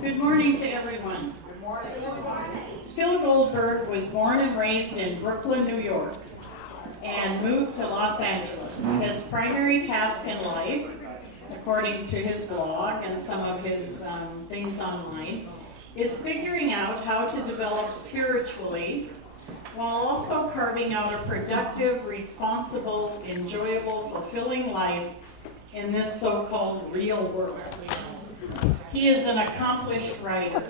Good morning to everyone. Good morning. Phil Goldberg was born and raised in Brooklyn, New York, and moved to Los Angeles. His primary task in life, according to his blog and some of his things online, is figuring out how to develop spiritually while also carving out a productive, responsible, enjoyable, fulfilling life in this so-called real world. He is an accomplished writer.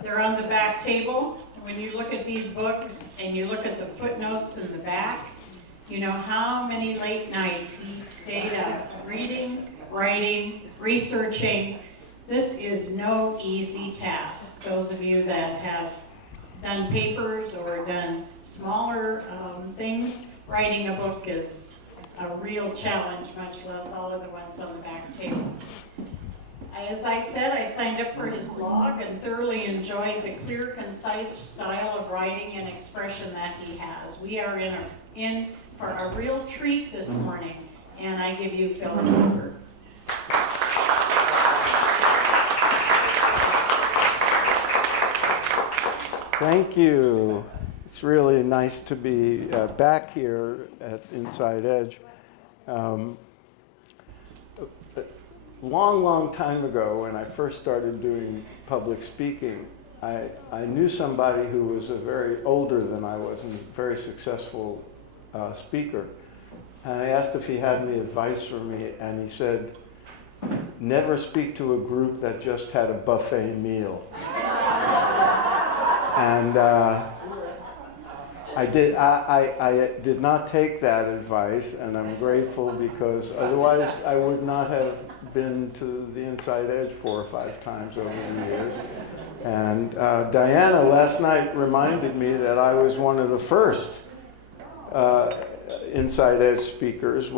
They're on the back table. When you look at these books and you look at the footnotes in the back, you know how many late nights he stayed up reading, writing, researching. This is no easy task. Those of you that have done papers or done smaller things, writing a book is a real challenge, much less all of the ones on the back table. As I said, I signed up for his blog and thoroughly enjoyed the clear, concise style of writing and expression that he has. We are in for a real treat this morning, and I give you Phil Goldberg. Thank you. It's really nice to be back here at Inside Edge. Long time ago, when I first started doing public speaking, I knew somebody who was a very older than I was and very successful speaker. And I asked if he had any advice for me, and he said, never speak to a group that just had a buffet meal. And I did not take that advice, and I'm grateful because otherwise I would not have been to the Inside Edge 4 or 5 times over the years. And Diana last night reminded me that I was one of the first Inside Edge speakers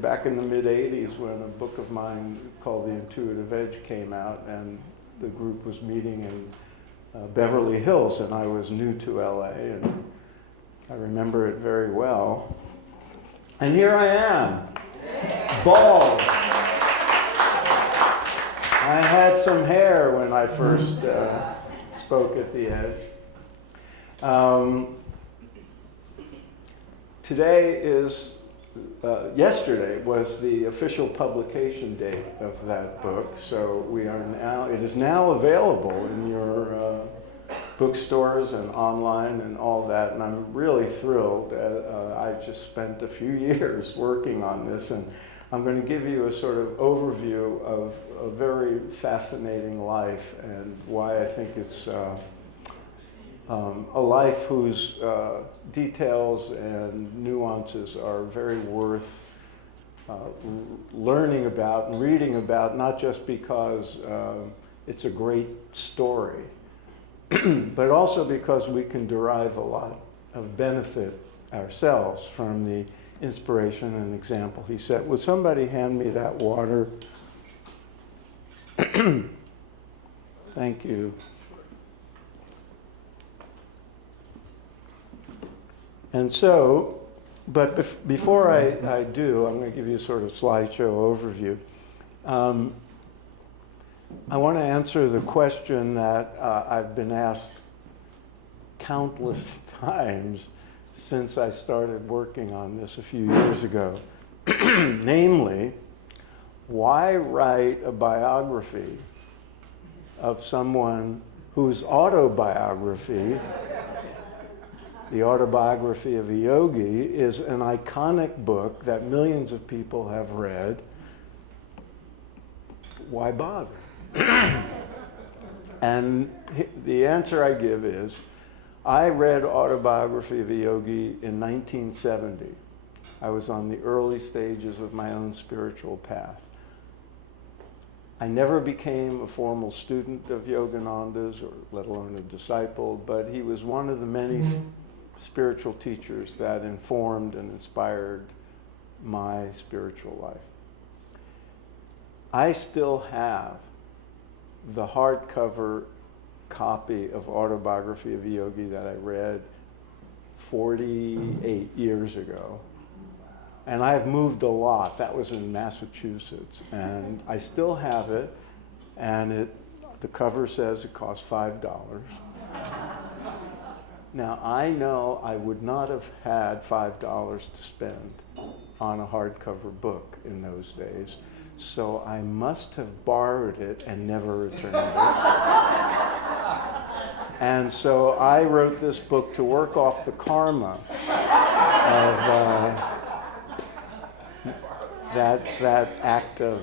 back in the mid-'80s when a book of mine called The Intuitive Edge came out, and the group was meeting in Beverly Hills, and I was new to LA, and I remember it very well. And here I am, bald. I had some hair when I first spoke at the Edge. Yesterday was the official publication date of that book, so it is now available in your bookstores and online and all that, and I'm really thrilled. I just spent a few years working on this, and I'm going to give you a sort of overview of a very fascinating life and why I think it's a life whose details and nuances are very worth learning about and reading about, not just because it's a great story, but also because we can derive a lot of benefit ourselves from the inspiration and example he set. Would somebody hand me that water? Thank you. And so, but before I do, I'm going to give you a sort of slideshow overview. I want to answer the question that I've been asked countless times since I started working on this a few years ago. Namely, why write a biography of someone whose autobiography, the autobiography of a yogi, is an iconic book that millions of people have read? Why bother? And the answer I give is, I read Autobiography of a Yogi in 1970. I was on the early stages of my own spiritual path. I never became a formal student of Yogananda's, or let alone a disciple, but he was one of the many spiritual teachers that informed and inspired my spiritual life. I still have the hardcover copy of Autobiography of a Yogi that I read 48 years ago. And I've moved a lot. That was in Massachusetts. And I still have it. And the cover says it costs $5. Now, I know I would not have had $5 to spend on a hardcover book in those days, so I must have borrowed it and never returned it. And so I wrote this book to work off the karma of that act of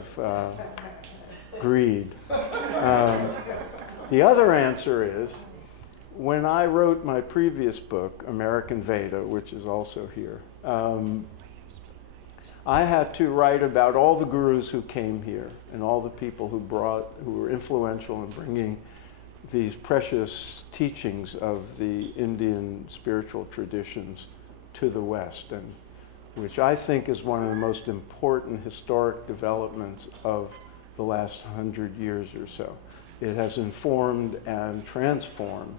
greed. The other answer is, when I wrote my previous book, American Veda, which is also here, I had to write about all the gurus who came here and all the people who were influential in bringing these precious teachings of the Indian spiritual traditions to the West, and which I think is one of the most important historic developments of the last 100 years or so. It has informed and transformed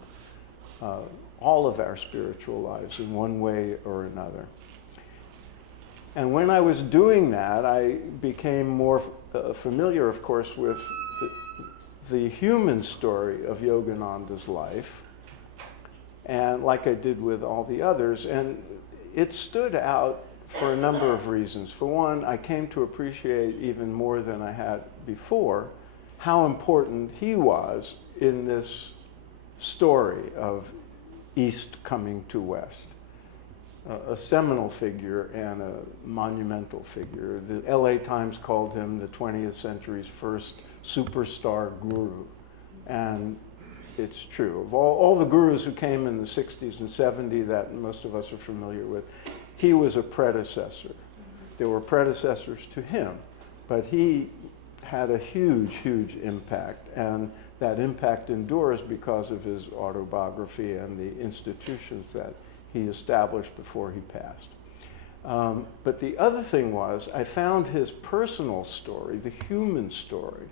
all of our spiritual lives in one way or another. And when I was doing that, I became more familiar, of course, with the human story of Yogananda's life, and like I did with all the others, and it stood out for a number of reasons. For one, I came to appreciate even more than I had before how important he was in this story of East coming to West. A seminal figure and a monumental figure. The LA Times called him the 20th century's first superstar guru. And it's true. Of all the gurus who came in the 60s and 70s that most of us are familiar with, he was a predecessor. There were predecessors to him, but he had a huge, huge impact. And that impact endures because of his autobiography and the institutions that he established before he passed. But the other thing was, I found his personal story, the human story,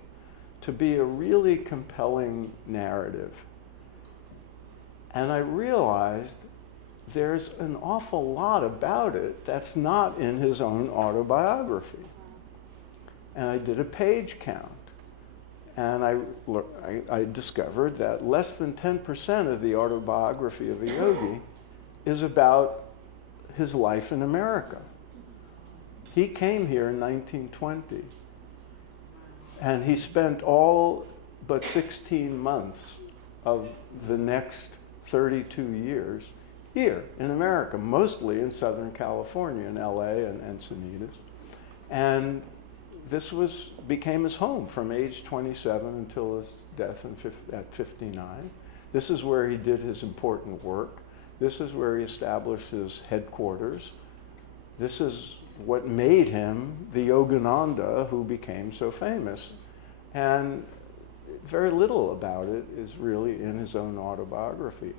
to be a really compelling narrative. And I realized there's an awful lot about it that's not in his own autobiography. And I did a page count. And I discovered that less than 10% of the autobiography of a yogi is about his life in America. He came here in 1920, and he spent all but 16 months of the next 32 years here in America, mostly in Southern California, in LA and Encinitas. And this became his home from age 27 until his death at 59. This is where he did his important work. This is where he established his headquarters. This is what made him the Yogananda who became so famous. And very little about it is really in his own autobiography.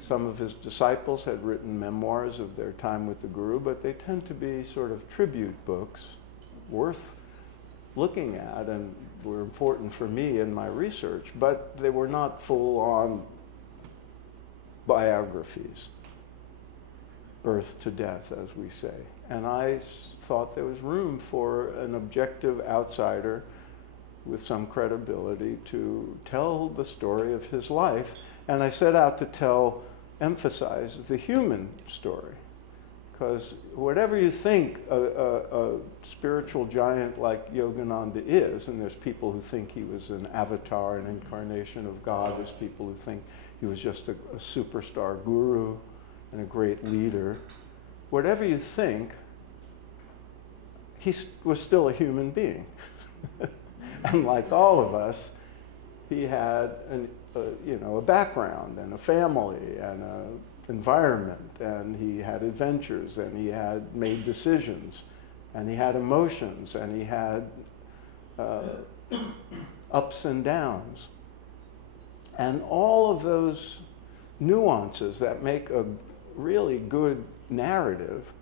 Some of his disciples had written memoirs of their time with the Guru, but they tend to be sort of tribute books worth looking at and were important for me in my research, but they were not full-on biographies, birth to death, as we say. And I thought there was room for an objective outsider with some credibility to tell the story of his life. And I set out to emphasize the human story. Because whatever you think a spiritual giant like Yogananda is, and there's people who think he was an avatar, an incarnation of God, there's people who think he was just a superstar guru and a great leader. Whatever you think, he was still a human being. And like all of us, he had a background and a family and an environment, and he had adventures, and he had made decisions, and he had emotions, and he had ups and downs. And all of those nuances that make a really good narrative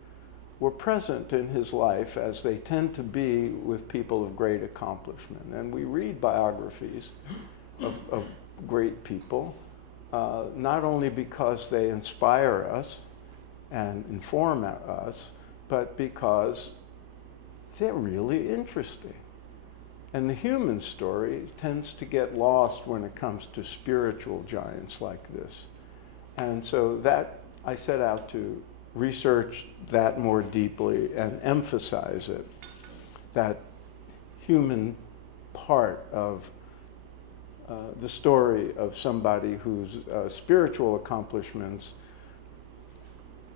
were present in his life, as they tend to be with people of great accomplishment. And we read biographies of great people, not only because they inspire us and inform us, but because they're really interesting. And the human story tends to get lost when it comes to spiritual giants like this. And so that I set out to research that more deeply and emphasize it, that human part of the story of somebody whose spiritual accomplishments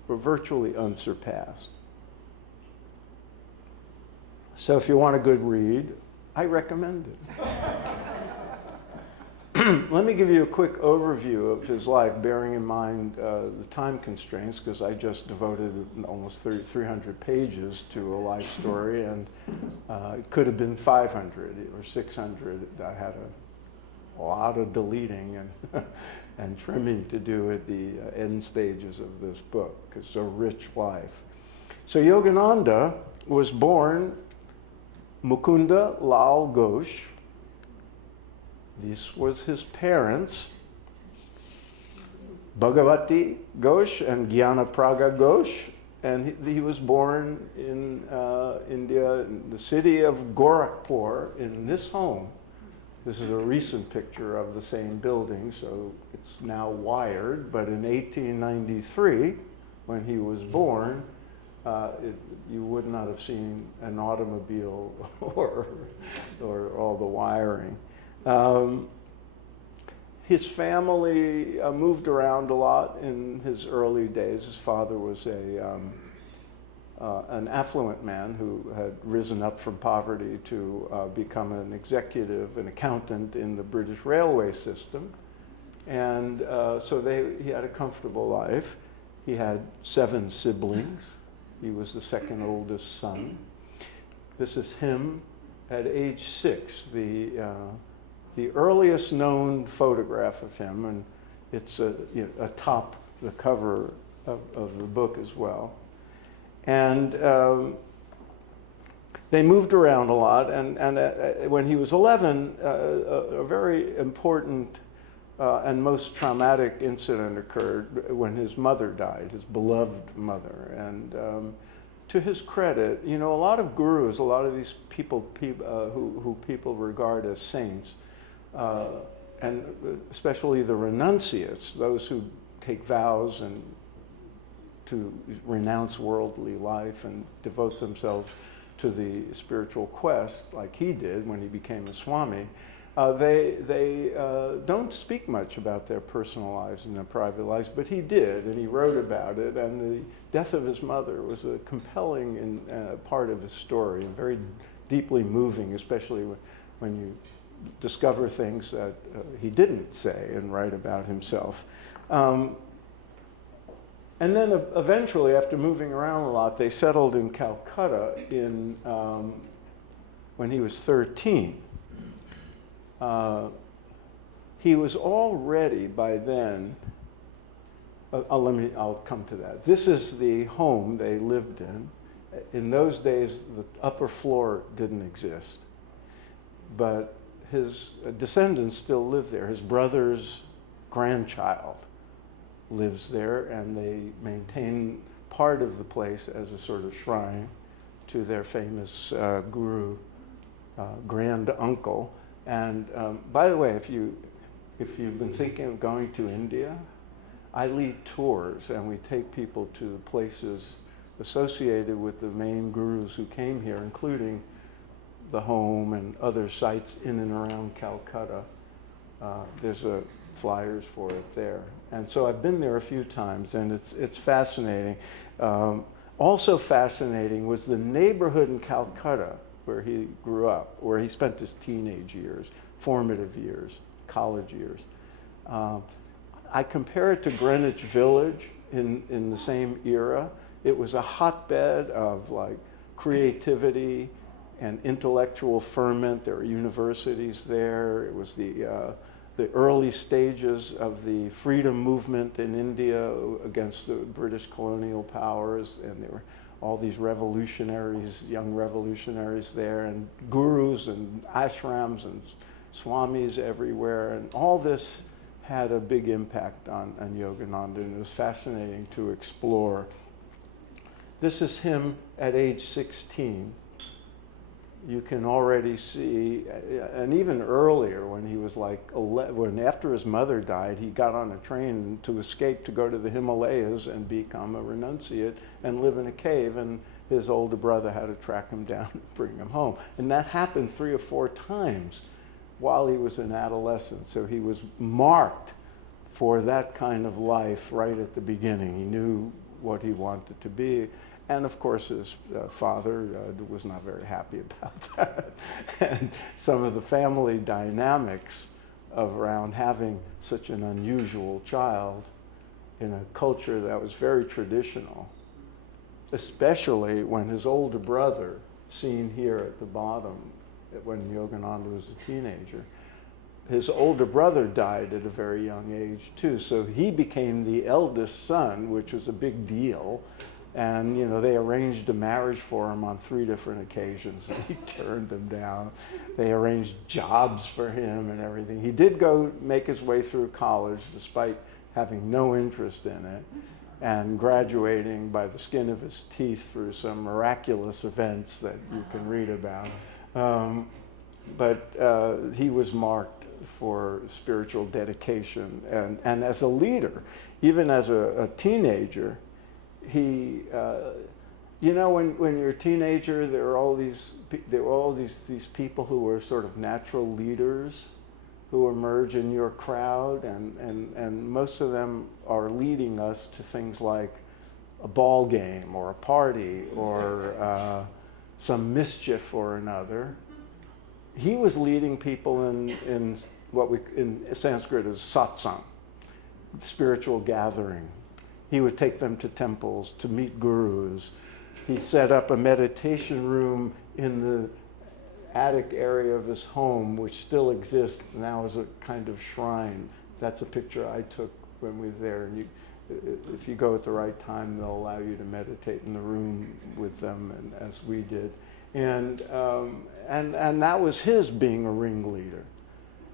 were virtually unsurpassed. So if you want a good read, I recommend it. Let me give you a quick overview of his life, bearing in mind the time constraints, because I just devoted almost 300 pages to a life story, and it could have been 500 or 600. I had a lot of deleting and, and trimming to do at the end stages of this book, because it's a rich life. So Yogananda was born Mukunda Lal Ghosh. This was his parents, Bhagavati Ghosh and Gyanapraga Ghosh, and he was born in India, in the city of Gorakhpur, in this home. This is a recent picture of the same building, so it's now wired, but in 1893, when he was born, you would not have seen an automobile or all the wiring. His family moved around a lot in his early days. His father was an affluent man who had risen up from poverty to become an executive, an accountant in the British railway system. And so he had a comfortable life. He had 7 siblings. He was the second oldest son. This is him at age 6, the earliest known photograph of him, and it's atop the cover of the book as well. And they moved around a lot, and when he was 11, a very important and most traumatic incident occurred when his mother died, his beloved mother. And to his credit, a lot of gurus, a lot of these people who people regard as saints, and especially the renunciates, those who take vows and to renounce worldly life and devote themselves to the spiritual quest, like he did when he became a Swami, they don't speak much about their personal lives and their private lives, but he did, and he wrote about it, and the death of his mother was a compelling part of his story, and very deeply moving, especially when you discover things that he didn't say and write about himself. And then eventually, after moving around a lot, they settled in Calcutta when he was 13. He was already by then, I'll come to that. This is the home they lived in. In those days, the upper floor didn't exist, but his descendants still live there. His brother's grandchild lives there, and they maintain part of the place as a sort of shrine to their famous guru, grand uncle. And by the way, if you've been thinking of going to India, I lead tours, and we take people to places associated with the main gurus who came here, including the home and other sites in and around Calcutta. There's flyers for it there. And so I've been there a few times, and it's fascinating. Also fascinating was the neighborhood in Calcutta where he grew up, where he spent his teenage years, formative years, college years. I compare it to Greenwich Village in the same era. It was a hotbed of creativity and intellectual ferment. There were universities there. It was the early stages of the freedom movement in India against the British colonial powers, and there were all these revolutionaries, young revolutionaries there, and gurus and ashrams and swamis everywhere, and all this had a big impact on Yogananda, and it was fascinating to explore. This is him at age 16. you can already see, and even earlier when he was like 11, when after his mother died, he got on a train to escape to go to the Himalayas and become a renunciate and live in a cave, and his older brother had to track him down and bring him home. And that happened 3 or 4 times while he was an adolescent. So he was marked for that kind of life right at the beginning. He knew what he wanted to be. And of course, his father was not very happy about that. And some of the family dynamics around having such an unusual child in a culture that was very traditional, especially when his older brother, seen here at the bottom, when Yogananda was a teenager, his older brother died at a very young age too. So he became the eldest son, which was a big deal. And, you know, they arranged a marriage for him on 3 different occasions, and he turned them down. They arranged jobs for him and everything. He did go make his way through college, despite having no interest in it, and graduating by the skin of his teeth through some miraculous events that you can read about. But he was marked for spiritual dedication. And as a leader, even as a teenager, he, you know, when you're a teenager, there are all these people who are sort of natural leaders who emerge in your crowd, and most of them are leading us to things like a ball game or a party or some mischief or another. He was leading people in what we in Sanskrit is satsang, spiritual gathering. He would take them to temples to meet gurus. He set up a meditation room in the attic area of his home, which still exists now as a kind of shrine. That's a picture I took when we were there. And if you go at the right time, they'll allow you to meditate in the room with them, and as we did. And that was his being a ringleader.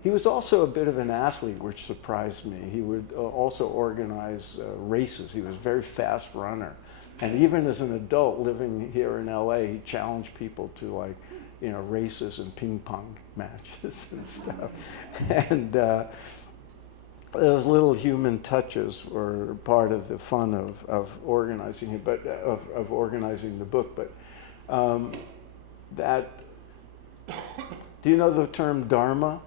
He was also a bit of an athlete, which surprised me. He would also organize races. He was a very fast runner. And even as an adult living here in LA, he challenged people to, like, you know, races and ping pong matches and stuff. And those little human touches were part of the fun of organizing it, but of organizing the book. But that, do you know the term dharma?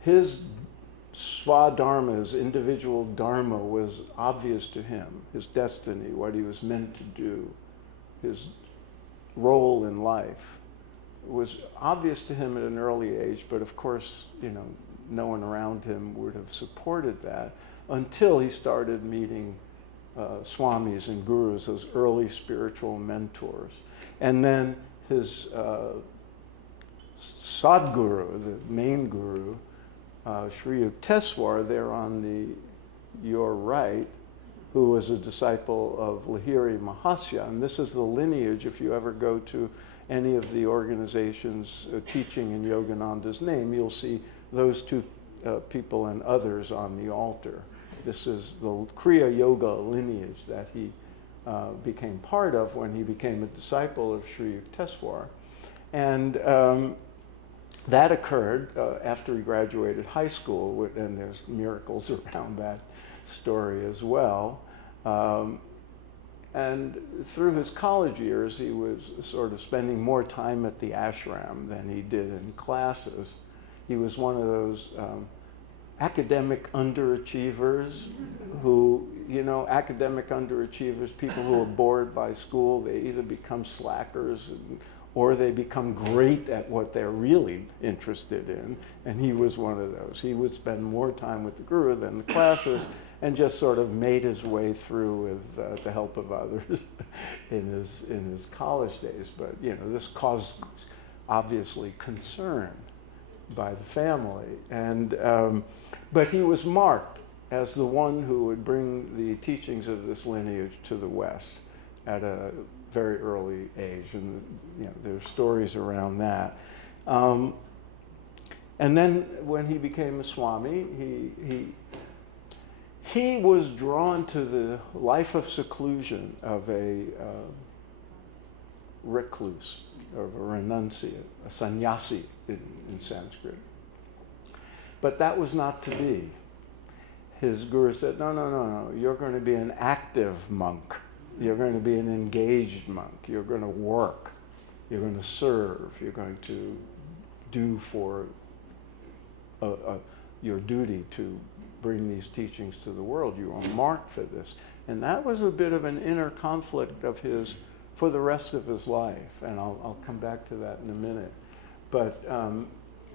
His swadharma, his individual dharma, was obvious to him. His destiny, what he was meant to do, his role in life was obvious to him at an early age, but of course, you know, no one around him would have supported that until he started meeting swamis and gurus, those early spiritual mentors. And then his Sadguru, the main guru, Sri Yukteswar, there on your right, who was a disciple of Lahiri Mahasya. And this is the lineage, if you ever go to any of the organizations teaching in Yogananda's name, you'll see those 2 people and others on the altar. This is the Kriya Yoga lineage that he became part of when he became a disciple of Sri Yukteswar. And that occurred after he graduated high school, and there's miracles around that story as well. And through his college years, he was sort of spending more time at the ashram than he did in classes. He was one of those academic underachievers who, you know, academic underachievers, people who are bored by school, they either become slackers or they become great at what they're really interested in. And he was one of those. He would spend more time with the guru than the classes, and just sort of made his way through with the help of others in his college days. But, you know, this caused obviously concern by the family. And but he was marked as the one who would bring the teachings of this lineage to the West at a very early age, and you know, there's stories around that. And then when he became a Swami, he was drawn to the life of seclusion of a recluse, or a renunciate, a sannyasi in Sanskrit. But that was not to be. His guru said, no, you're going to be an active monk. You're going to be an engaged monk. You're going to work. You're going to serve. You're going to do for your duty to bring these teachings to the world. You are marked for this. And that was a bit of an inner conflict of his for the rest of his life. And I'll come back to that in a minute. But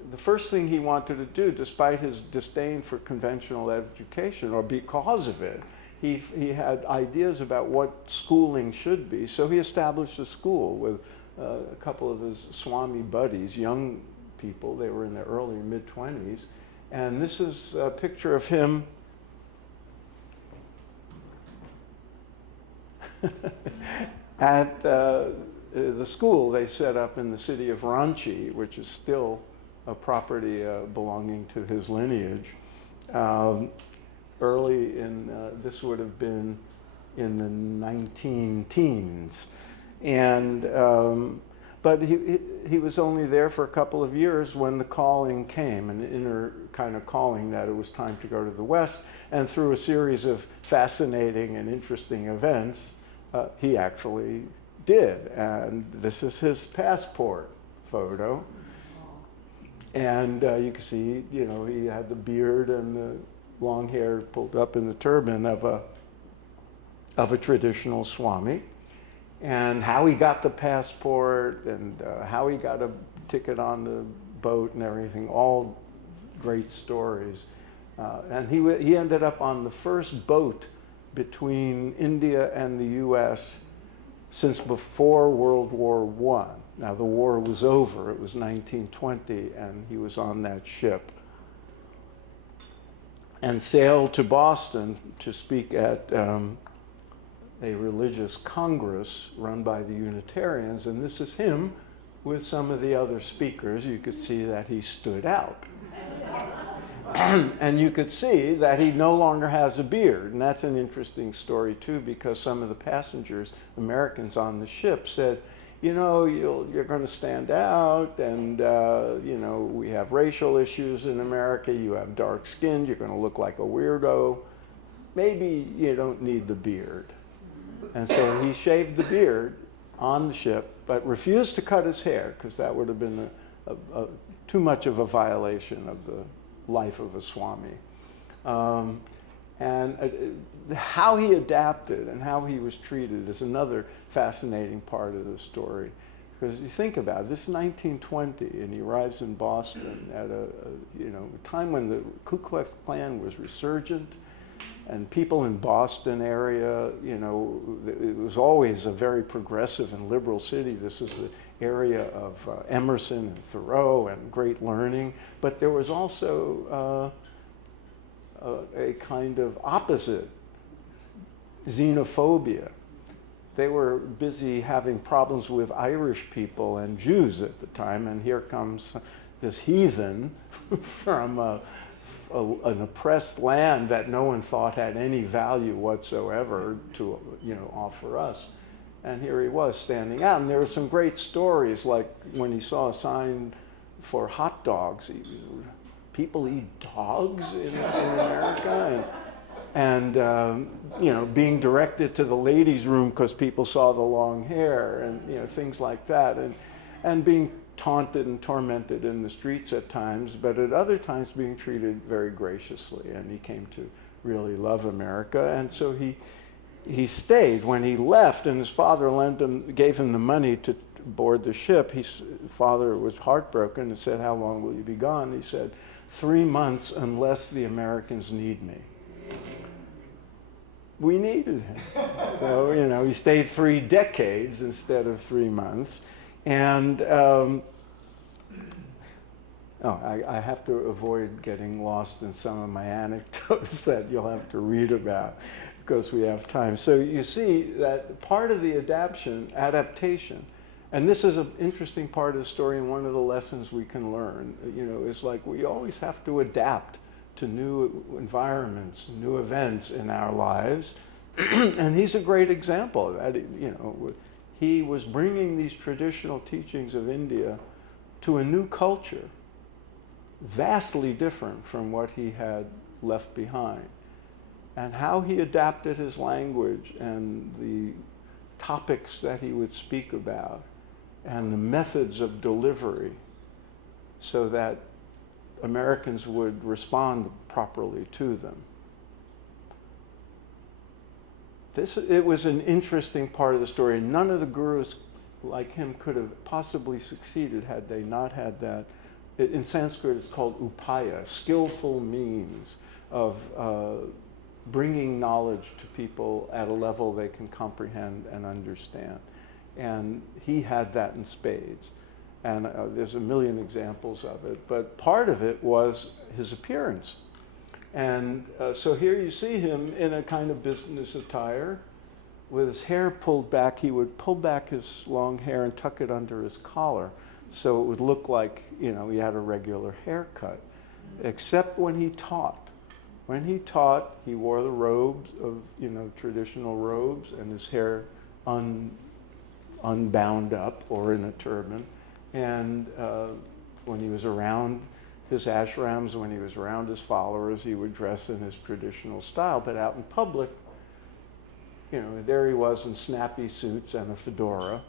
the first thing he wanted to do, despite his disdain for conventional education, or because of it, he had ideas about what schooling should be. So he established a school with a couple of his Swami buddies, young people. They were in their early mid-20s. And this is a picture of him at the school they set up in the city of Ranchi, which is still a property belonging to his lineage. Early in, this would have been in the 19-teens. And, but he was only there for a couple of years when the calling came, an inner kind of calling that it was time to go to the West. And through a series of fascinating and interesting events, he actually did. And this is his passport photo. And you can see, you know, he had the beard and the long hair pulled up in the turban of a traditional Swami. And how he got the passport and how he got a ticket on the boat and everything, all great stories. And he ended up on the first boat between India and the US since before World War I. Now the war was over, it was 1920, and he was on that ship. And sailed to Boston to speak at a religious congress run by the Unitarians, and this is him with some of the other speakers. You could see that he stood out. And you could see that he no longer has a beard, and that's an interesting story too, because some of the passengers, Americans on the ship, said, you know, you're going to stand out, and you know, we have racial issues in America, you have dark skin, you're going to look like a weirdo, maybe you don't need the beard. And so he shaved the beard on the ship, but refused to cut his hair, because that would have been too much of a violation of the life of a Swami. And how he adapted and how he was treated is another fascinating part of the story. Because you think about it, this is 1920, and he arrives in Boston at a time when the Ku Klux Klan was resurgent, and people in Boston area, you know, it was always a very progressive and liberal city. This is the area of Emerson and Thoreau and great learning. But there was also a kind of opposite, xenophobia. They were busy having problems with Irish people and Jews at the time, and here comes this heathen from an oppressed land that no one thought had any value whatsoever to, you know, offer us. And here he was standing out. And there were some great stories, like when he saw a sign for hot dogs. People eat dogs in America? And you know, being directed to the ladies' room because people saw the long hair, and you know, things like that. And being taunted and tormented in the streets at times, but at other times being treated very graciously. And he came to really love America. And so he stayed. When he left and his father gave him the money to board the ship, his father was heartbroken and said, "How long will you be gone?" He said, 3 months unless the Americans need me. We needed him. So, you know, he stayed 3 decades instead of 3 months. And I have to avoid getting lost in some of my anecdotes that you'll have to read about because we have time. So you see that part of the adaptation, and this is an interesting part of the story, and one of the lessons we can learn, you know, is like we always have to adapt to new environments, new events in our lives. And he's a great example of that. You know, he was bringing these traditional teachings of India to a new culture, vastly different from what he had left behind. And how he adapted his language and the topics that he would speak about and the methods of delivery so that Americans would respond properly to them. It was an interesting part of the story. None of the gurus like him could have possibly succeeded had they not had that. In Sanskrit, it's called upaya, skillful means of bringing knowledge to people at a level they can comprehend and understand. And he had that in spades. And there's a million examples of it. But part of it was his appearance. And so here you see him in a kind of business attire with his hair pulled back. He would pull back his long hair and tuck it under his collar so it would look like, you know, he had a regular haircut, except when he taught. When he taught, he wore the robes of, you know, traditional robes and his hair unbound up or in a turban. And when he was around his ashrams, when he was around his followers, he would dress in his traditional style. But out in public, you know, there he was in snappy suits and a fedora.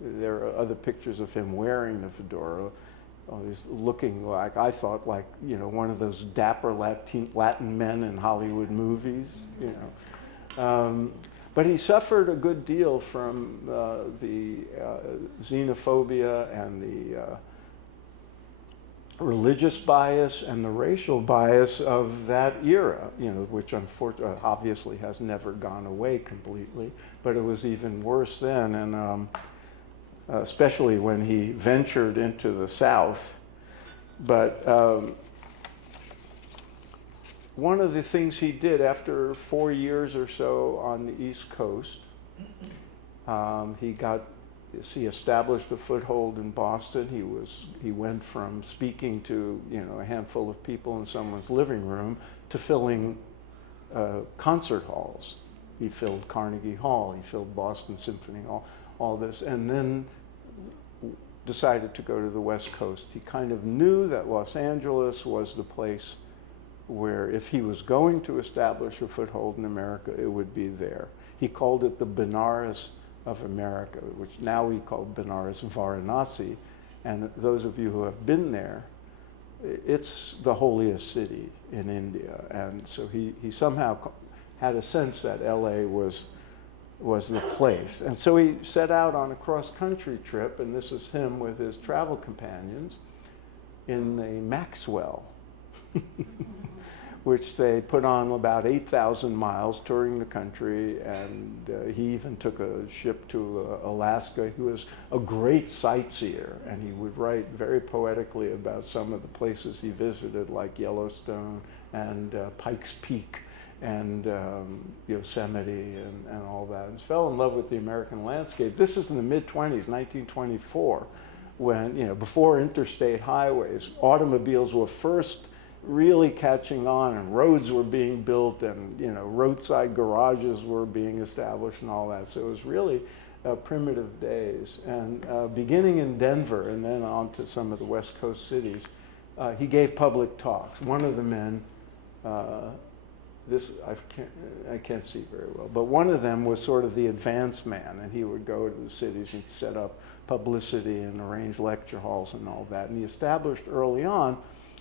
There are other pictures of him wearing the fedora. He's looking like, I thought, like, you know, one of those dapper Latin men in Hollywood movies, you know. But he suffered a good deal from the xenophobia and the religious bias and the racial bias of that era, you know, which unfortunately, obviously has never gone away completely, but it was even worse then, and especially when he ventured into the South. But one of the things he did after 4 years or so on the East Coast, he established a foothold in Boston. He went from speaking to, you know, a handful of people in someone's living room to filling concert halls. He filled Carnegie Hall, he filled Boston Symphony Hall, all this, and then decided to go to the West Coast. He kind of knew that Los Angeles was the place where if he was going to establish a foothold in America, it would be there. He called it the Benares of America, which now we call Benares Varanasi. And those of you who have been there, it's the holiest city in India. And so he somehow had a sense that LA was the place. And so he set out on a cross-country trip, and this is him with his travel companions in a Maxwell, which they put on about 8,000 miles touring the country, and he even took a ship to Alaska. He was a great sightseer, and he would write very poetically about some of the places he visited, like Yellowstone and Pikes Peak and Yosemite and all that, and fell in love with the American landscape. This is in the mid-20s, 1924, when, you know, before interstate highways, automobiles were first really catching on, and roads were being built, and, you know, roadside garages were being established and all that. So it was really primitive days. And beginning in Denver and then on to some of the West Coast cities, he gave public talks. One of the men, I can't see very well, but one of them was sort of the advance man, and he would go to the cities and set up publicity and arrange lecture halls and all that. And he established early on,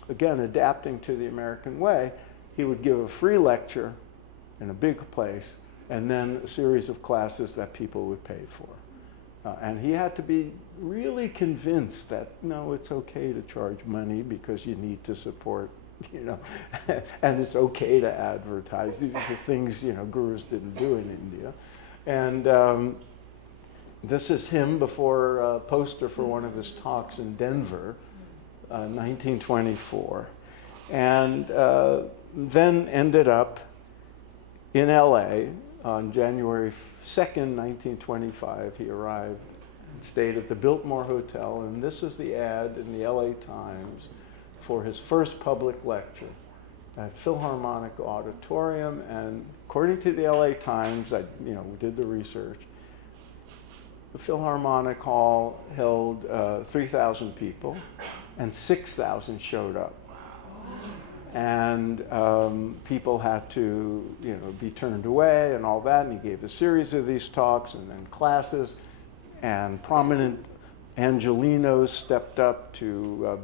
again, adapting to the American way, he would give a free lecture in a big place and then a series of classes that people would pay for. And he had to be really convinced that, no, it's okay to charge money because you need to support, you know, and it's okay to advertise. These are the things, you know, gurus didn't do in India. And this is him before a poster for one of his talks in Denver, 1924, and then ended up in LA on January 2nd, 1925. He arrived and stayed at the Biltmore Hotel, and this is the ad in the LA Times for his first public lecture at Philharmonic Auditorium. And according to the LA Times, we did the research, The Philharmonic Hall held 3,000 people, and 6,000 showed up. And people had to, be turned away and all that. And he gave a series of these talks and then classes. And prominent Angelenos stepped up to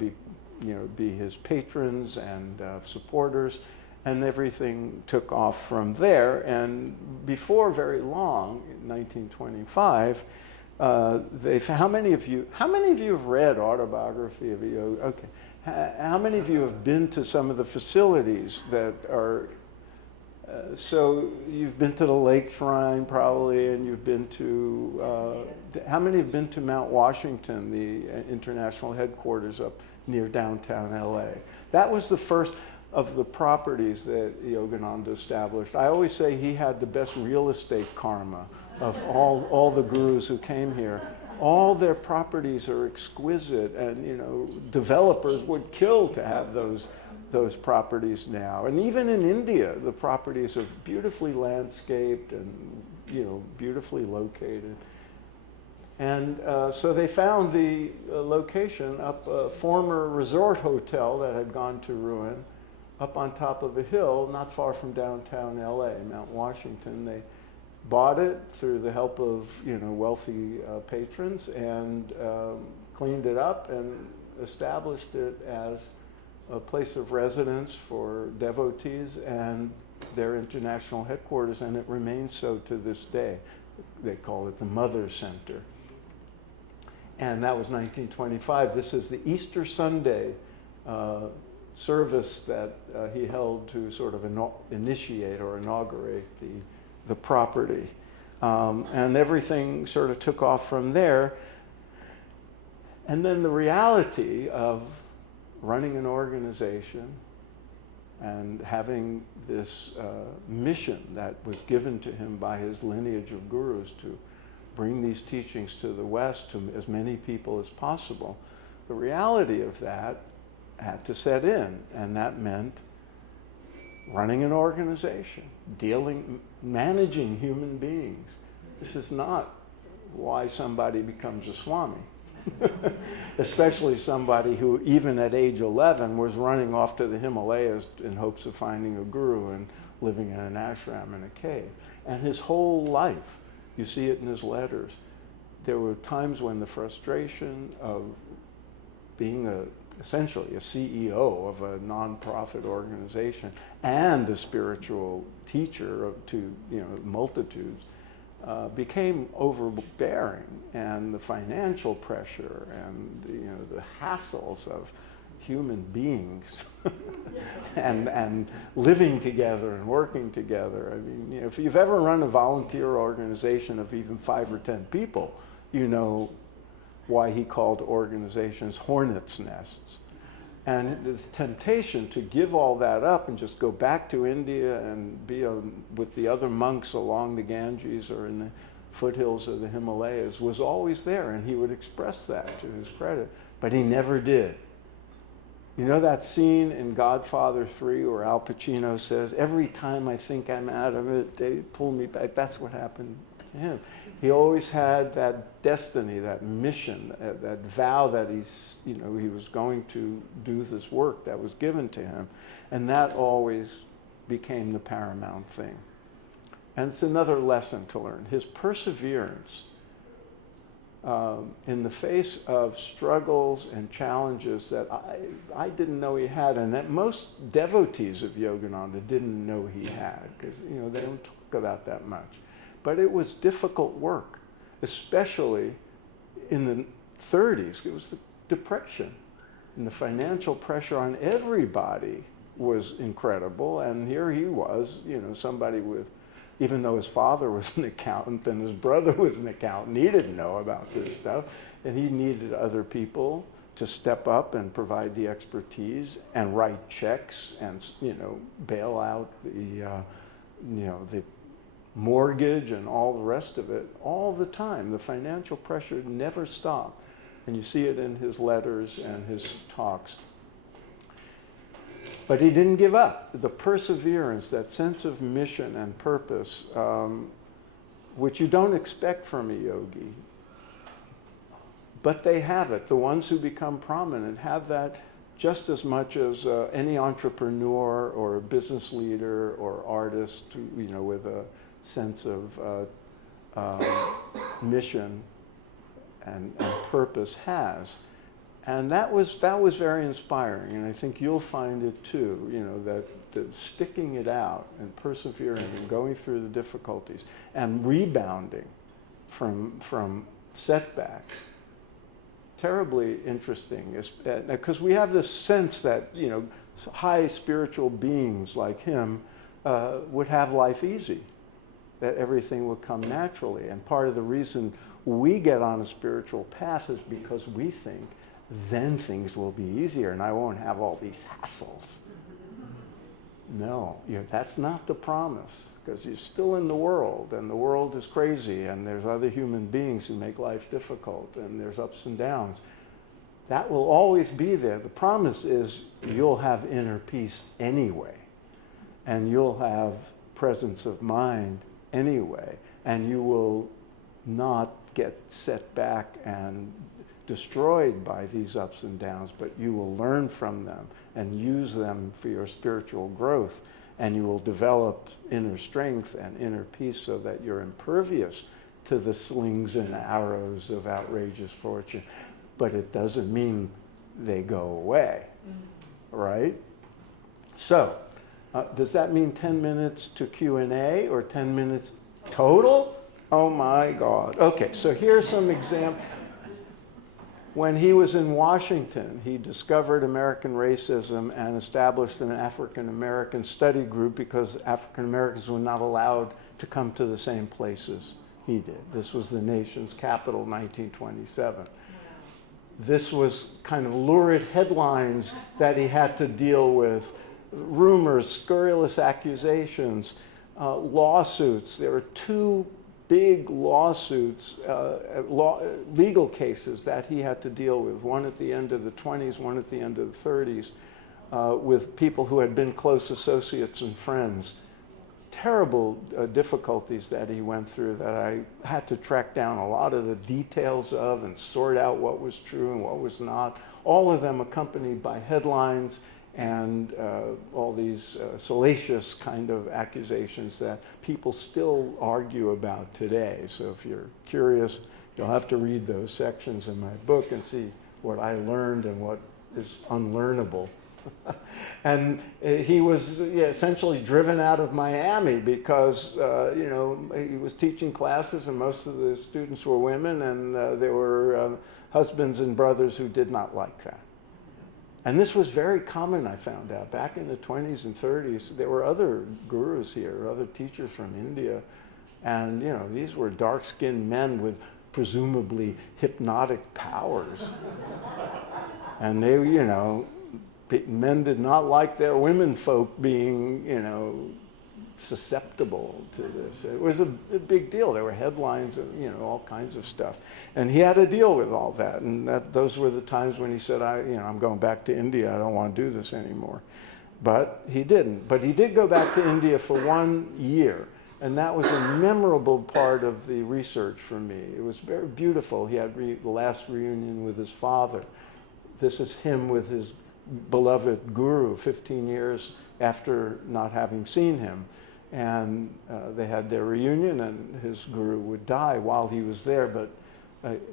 be his patrons and supporters. And everything took off from there. And before very long, in 1925, how many of you have read Autobiography of a Yogi? Okay. How many of you have been to some of the facilities that are, so you've been to the Lake Shrine probably, and you've been to, how many have been to Mount Washington, the international headquarters up near downtown LA? That was the first of the properties that Yogananda established. I always say he had the best real estate karma of all the gurus who came here. All their properties are exquisite, and developers would kill to have those properties now. And even in India, the properties are beautifully landscaped and beautifully located. And so they found the location up a former resort hotel that had gone to ruin, up on top of a hill not far from downtown LA, Mount Washington. They bought it through the help of wealthy patrons, and cleaned it up and established it as a place of residence for devotees and their international headquarters, and it remains so to this day. They call it the Mother Center. And that was 1925. This is the Easter Sunday service that he held to sort of initiate or inaugurate the property. And everything sort of took off from there. And then the reality of running an organization and having this mission that was given to him by his lineage of gurus to bring these teachings to the West to as many people as possible. The reality of that had to set in, and that meant running an organization, managing human beings. This is not why somebody becomes a Swami, especially somebody who, even at age 11, was running off to the Himalayas in hopes of finding a guru and living in an ashram in a cave. And his whole life, you see it in his letters, there were times when the frustration of being essentially a CEO of a nonprofit organization and a spiritual teacher to multitudes became overbearing, and the financial pressure and the hassles of human beings and living together and working together. I mean, if you've ever run a volunteer organization of even 5 or 10 people, you know why he called organizations hornets' nests. And the temptation to give all that up and just go back to India and be with the other monks along the Ganges or in the foothills of the Himalayas was always there, and he would express that to his credit, but he never did. You know that scene in Godfather 3 where Al Pacino says, "Every time I think I'm out of it, they pull me back." That's what happened to him. He always had that destiny, that mission, that vow that he was going to do this work that was given to him. And that always became the paramount thing. And it's another lesson to learn. His perseverance in the face of struggles and challenges that I didn't know he had, and that most devotees of Yogananda didn't know he had, because they don't talk about that much. But it was difficult work, especially in the 30s. It was the Depression, and the financial pressure on everybody was incredible. And here he was, somebody with, even though his father was an accountant and his brother was an accountant, he didn't know about this stuff. And he needed other people to step up and provide the expertise and write checks and, bail out the mortgage and all the rest of it all the time. The financial pressure never stopped. And you see it in his letters and his talks. But he didn't give up. The perseverance, that sense of mission and purpose, which you don't expect from a yogi, But they have it. The ones who become prominent have that just as much as any entrepreneur or a business leader or artist, with a sense of mission and purpose has. And that was very inspiring, and I think you'll find it too, that sticking it out and persevering and going through the difficulties and rebounding from setbacks, terribly interesting, because we have this sense that, high spiritual beings like him would have life easy, that everything would come naturally. And part of the reason we get on a spiritual path is because we think then things will be easier and I won't have all these hassles. No, that's not the promise, because you're still in the world, and the world is crazy, and there's other human beings who make life difficult, and there's ups and downs. That will always be there. The promise is you'll have inner peace anyway, and you'll have presence of mind anyway, and you will not get set back and destroyed by these ups and downs, but you will learn from them and use them for your spiritual growth, and you will develop inner strength and inner peace so that you're impervious to the slings and arrows of outrageous fortune. But it doesn't mean they go away, right? So, does that mean 10 minutes to Q&A or 10 minutes total? Oh my God. Okay, so here's some examples. When he was in Washington, he discovered American racism and established an African American study group because African Americans were not allowed to come to the same places he did. This was the nation's capital, 1927. This was kind of lurid headlines that he had to deal with, rumors, scurrilous accusations, lawsuits. There were two big lawsuits, legal cases that he had to deal with, one at the end of the 20s, one at the end of the 30s, with people who had been close associates and friends. Terrible difficulties that he went through that I had to track down a lot of the details of and sort out what was true and what was not, all of them accompanied by headlines and all these salacious kind of accusations that people still argue about today. So if you're curious, you'll have to read those sections in my book and see what I learned and what is unlearnable. And he was essentially driven out of Miami because, he was teaching classes and most of the students were women, and there were husbands and brothers who did not like that. And this was very common, I found out. Back in the 20s and 30s, there were other gurus here, other teachers from India. And, these were dark-skinned men with presumably hypnotic powers. And they, men did not like their women folk being, susceptible to this. It was a big deal. There were headlines and, all kinds of stuff. And he had to deal with all that. And those were the times when he said, I'm going back to India. I don't want to do this anymore. But he didn't. But he did go back to India for 1 year. And that was a memorable part of the research for me. It was very beautiful. He had the last reunion with his father. This is him with his beloved guru 15 years after not having seen him. And they had their reunion, and his guru would die while he was there, but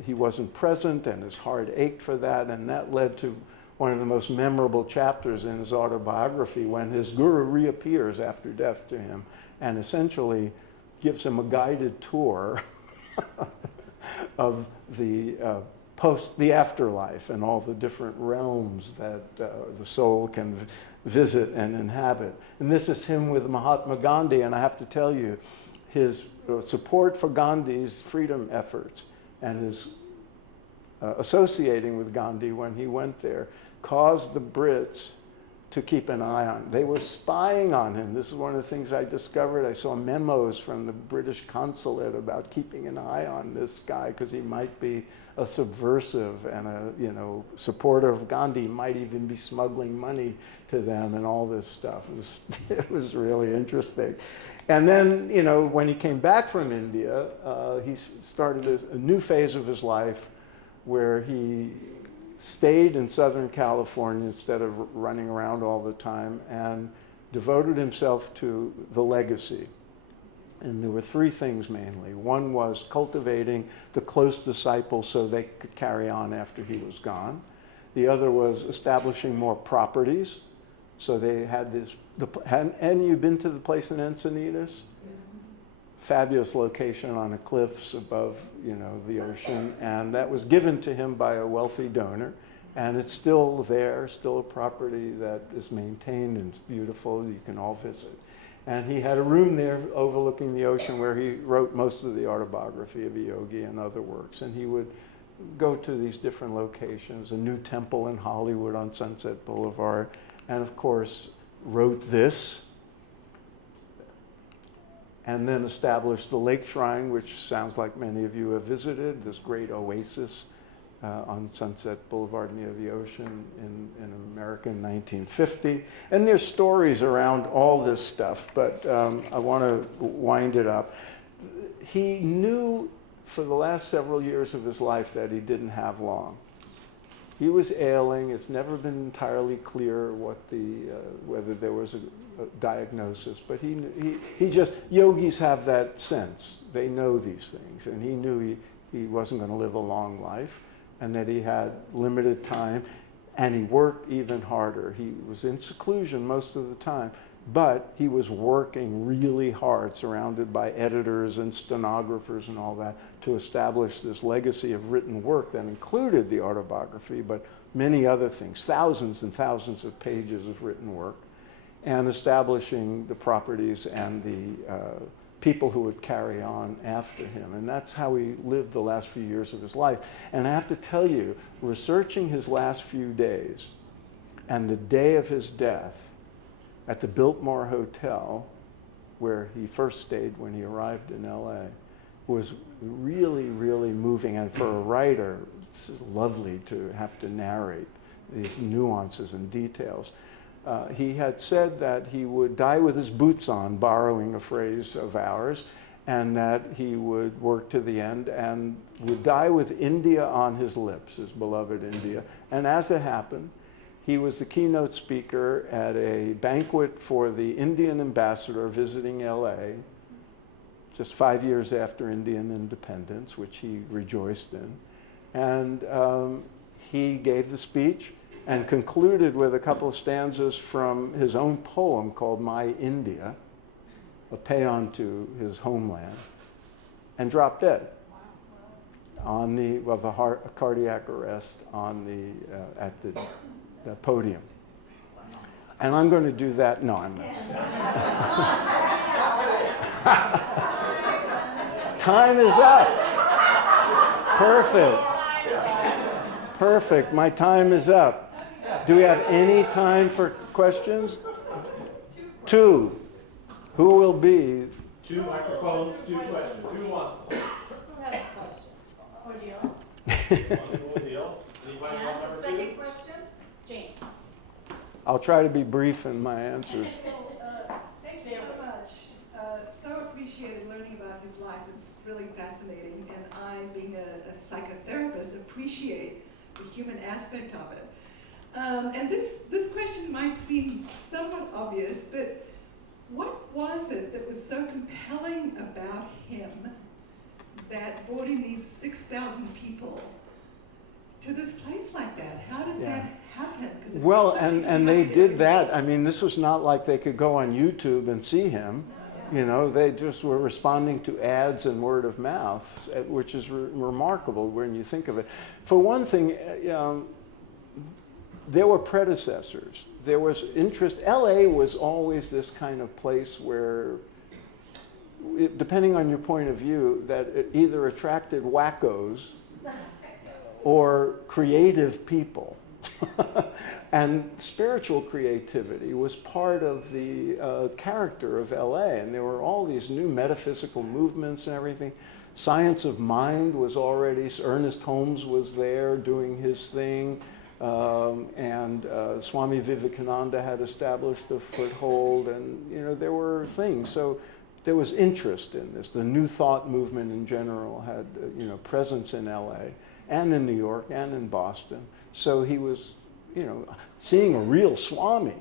he wasn't present, and his heart ached for that, and that led to one of the most memorable chapters in his autobiography when his guru reappears after death to him and essentially gives him a guided tour of the afterlife and all the different realms that the soul can visit and inhabit. And this is him with Mahatma Gandhi, and I have to tell you, his support for Gandhi's freedom efforts and his associating with Gandhi when he went there caused the Brits to keep an eye on him. They were spying on him. This is one of the things I discovered. I saw memos from the British consulate about keeping an eye on this guy because he might be a subversive and a supporter of Gandhi, might even be smuggling money to them and all this stuff. It was really interesting. And then, when he came back from India, he started a new phase of his life where he stayed in Southern California instead of running around all the time, and devoted himself to the legacy. And there were three things mainly. One was cultivating the close disciples so they could carry on after he was gone. The other was establishing more properties. So they had this, and you've been to the place in Encinitas? Fabulous location on the cliffs above, the ocean. And that was given to him by a wealthy donor. And it's still there, still a property that is maintained and it's beautiful. You can all visit. And he had a room there overlooking the ocean where he wrote most of the autobiography of a yogi and other works. And he would go to these different locations, a new temple in Hollywood on Sunset Boulevard, and of course wrote this, and then established the Lake Shrine, which sounds like many of you have visited, this great oasis on Sunset Boulevard near the ocean in America in 1950. And there's stories around all this stuff, but I want to wind it up. He knew for the last several years of his life that he didn't have long. He was ailing. It's never been entirely clear what whether there was a diagnosis, but he just, yogis have that sense. They know these things, and he knew he wasn't going to live a long life, and that he had limited time, and he worked even harder. He was in seclusion most of the time, but he was working really hard, surrounded by editors and stenographers and all that, to establish this legacy of written work that included the autobiography, but many other things, thousands and thousands of pages of written work, and establishing the properties and the people who would carry on after him. And that's how he lived the last few years of his life. And I have to tell you, researching his last few days and the day of his death at the Biltmore Hotel, where he first stayed when he arrived in LA, was really, really moving. And for a writer, it's lovely to have to narrate these nuances and details. He had said that he would die with his boots on, borrowing a phrase of ours, and that he would work to the end and would die with India on his lips, his beloved India. And as it happened, he was the keynote speaker at a banquet for the Indian ambassador visiting LA, just 5 years after Indian independence, which he rejoiced in. And he gave the speech and concluded with a couple of stanzas from his own poem called My India, a paean to his homeland, and dropped dead of a cardiac arrest at the podium. And I'm going to do that. No, I'm not. Time is up. Perfect. My time is up. Do we have any time for questions? Two. Who will be? 2 microphones, 2 questions. Who wants one? Who has a question? Ordeal? Ordeal? Anybody want And the number 2? second question? Jane. I'll try to be brief in my answers. Thank you so much. So appreciated learning about his life. It's really fascinating. And I, being a psychotherapist, appreciate the human aspect of it. And this question might seem somewhat obvious, but what was it that was so compelling about him that brought in these 6,000 people to this place like that? How did that happen? Well, and they did that. I mean, this was not like they could go on YouTube and see him. They just were responding to ads and word of mouth, which is remarkable when you think of it. For one thing, there were predecessors. There was interest. LA was always this kind of place where, depending on your point of view, that it either attracted wackos or creative people. And spiritual creativity was part of the character of LA. And there were all these new metaphysical movements and everything. Science of mind was already, Ernest Holmes was there doing his thing. And Swami Vivekananda had established a foothold, and there were things. So there was interest in this. The New Thought movement in general had presence in LA and in New York and in Boston. So he was, seeing a real Swami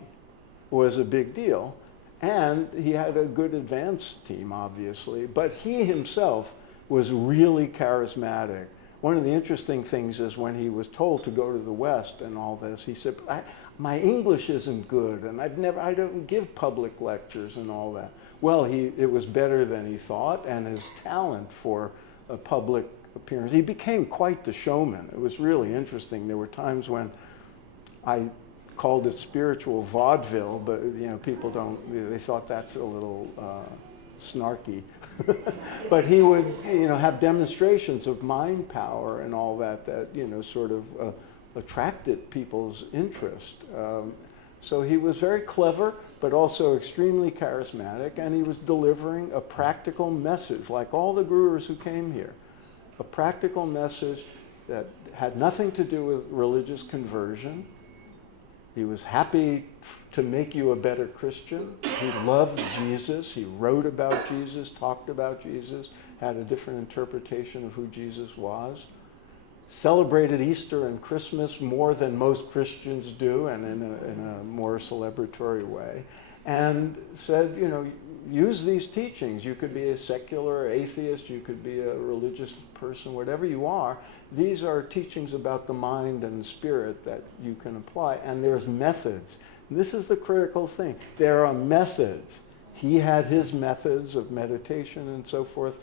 was a big deal. And he had a good advance team, obviously, but he himself was really charismatic. One of the interesting things is when he was told to go to the West and all this, he said, my English isn't good, and I don't give public lectures and all that. Well, it was better than he thought, and his talent for a public appearance, he became quite the showman. It was really interesting. There were times when I called it spiritual vaudeville, but people they thought that's a little snarky. But he would have demonstrations of mind power and all that sort of attracted people's interest. So he was very clever, but also extremely charismatic, and he was delivering a practical message, like all the gurus who came here. A practical message that had nothing to do with religious conversion. He was happy to make you a better Christian. He loved Jesus. He wrote about Jesus, talked about Jesus, had a different interpretation of who Jesus was. Celebrated Easter and Christmas more than most Christians do, and in a more celebratory way. And said, use these teachings. You could be a secular atheist, you could be a religious person, whatever you are. These are teachings about the mind and the spirit that you can apply, and there's methods. This is the critical thing. There are methods. He had his methods of meditation and so forth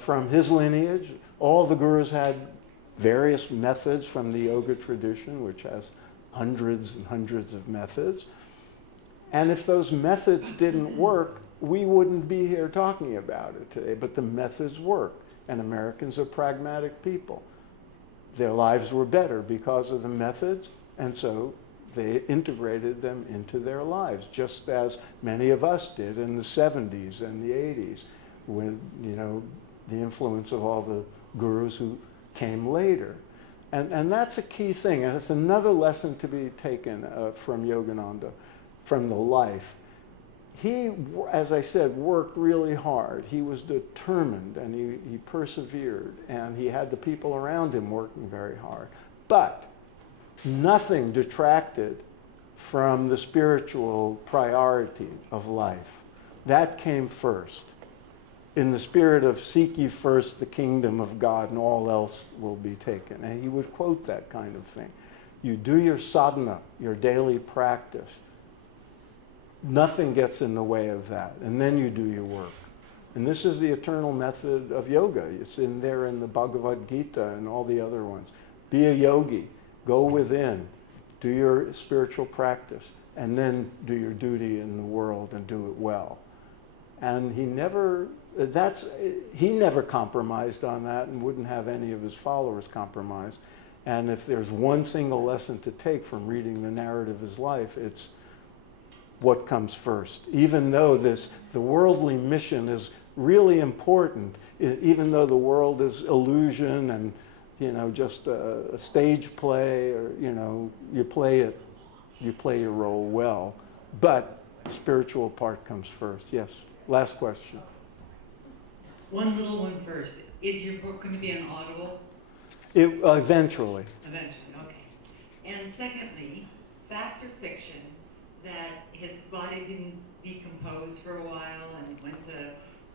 from his lineage. All the gurus had various methods from the yoga tradition, which has hundreds and hundreds of methods. And if those methods didn't work, we wouldn't be here talking about it today. But the methods work, and Americans are pragmatic people. Their lives were better because of the methods, and so they integrated them into their lives, just as many of us did in the 70s and the 80s, when, the influence of all the gurus who came later. And that's a key thing, and it's another lesson to be taken from Yogananda, from the life. He, as I said, worked really hard. He was determined, and he persevered, and he had the people around him working very hard. But nothing detracted from the spiritual priority of life. That came first. In the spirit of seek ye first the kingdom of God, and all else will be taken. And he would quote that kind of thing. You do your sadhana, your daily practice. Nothing gets in the way of that. And then you do your work. And this is the eternal method of yoga. It's in there in the Bhagavad Gita and all the other ones. Be a yogi. Go within. Do your spiritual practice. And then do your duty in the world and do it well. And he never compromised on that, and wouldn't have any of his followers compromise. And if there's one single lesson to take from reading the narrative of his life, it's what comes first. Even though the worldly mission is really important, even though the world is illusion and just a stage play, or you play your role well, but the spiritual part comes first. Yes. Last question. One little one first. Is your book going to be on Audible? Eventually. Eventually, okay. And secondly, fact or fiction that his body didn't decompose for a while and went to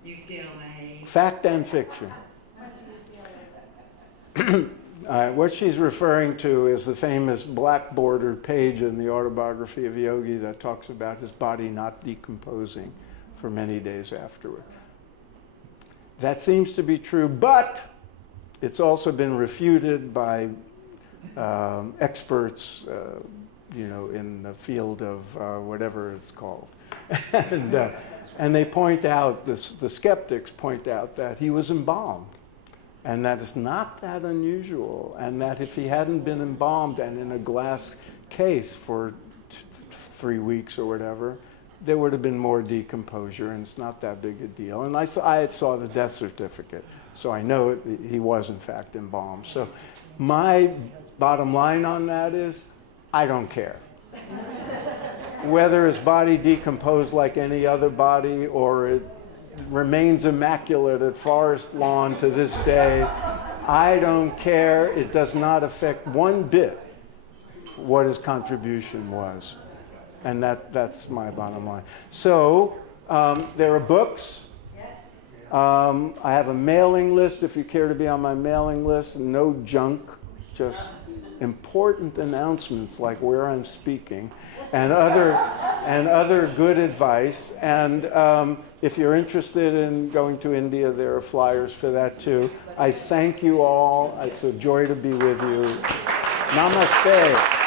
UCLA? Fact and fiction. What she's referring to is the famous black bordered page in the autobiography of Yogi that talks about his body not decomposing for many days afterward. That seems to be true, but it's also been refuted by experts, in the field of whatever it's called. And they point out, the skeptics point out that he was embalmed, and that it's not that unusual, and that if he hadn't been embalmed and in a glass case for 3 weeks or whatever, there would have been more decomposure, and it's not that big a deal. And I saw the death certificate, so I know he was in fact embalmed. So my bottom line on that is, I don't care. Whether his body decomposed like any other body or it remains immaculate at Forest Lawn to this day. I don't care. It does not affect one bit what his contribution was. And that's my bottom line. So there are books. I have a mailing list if you care to be on my mailing list. No junk, just important announcements like where I'm speaking and other good advice. And if you're interested in going to India, there are flyers for that too. I thank you all. It's a joy to be with you. Namaste.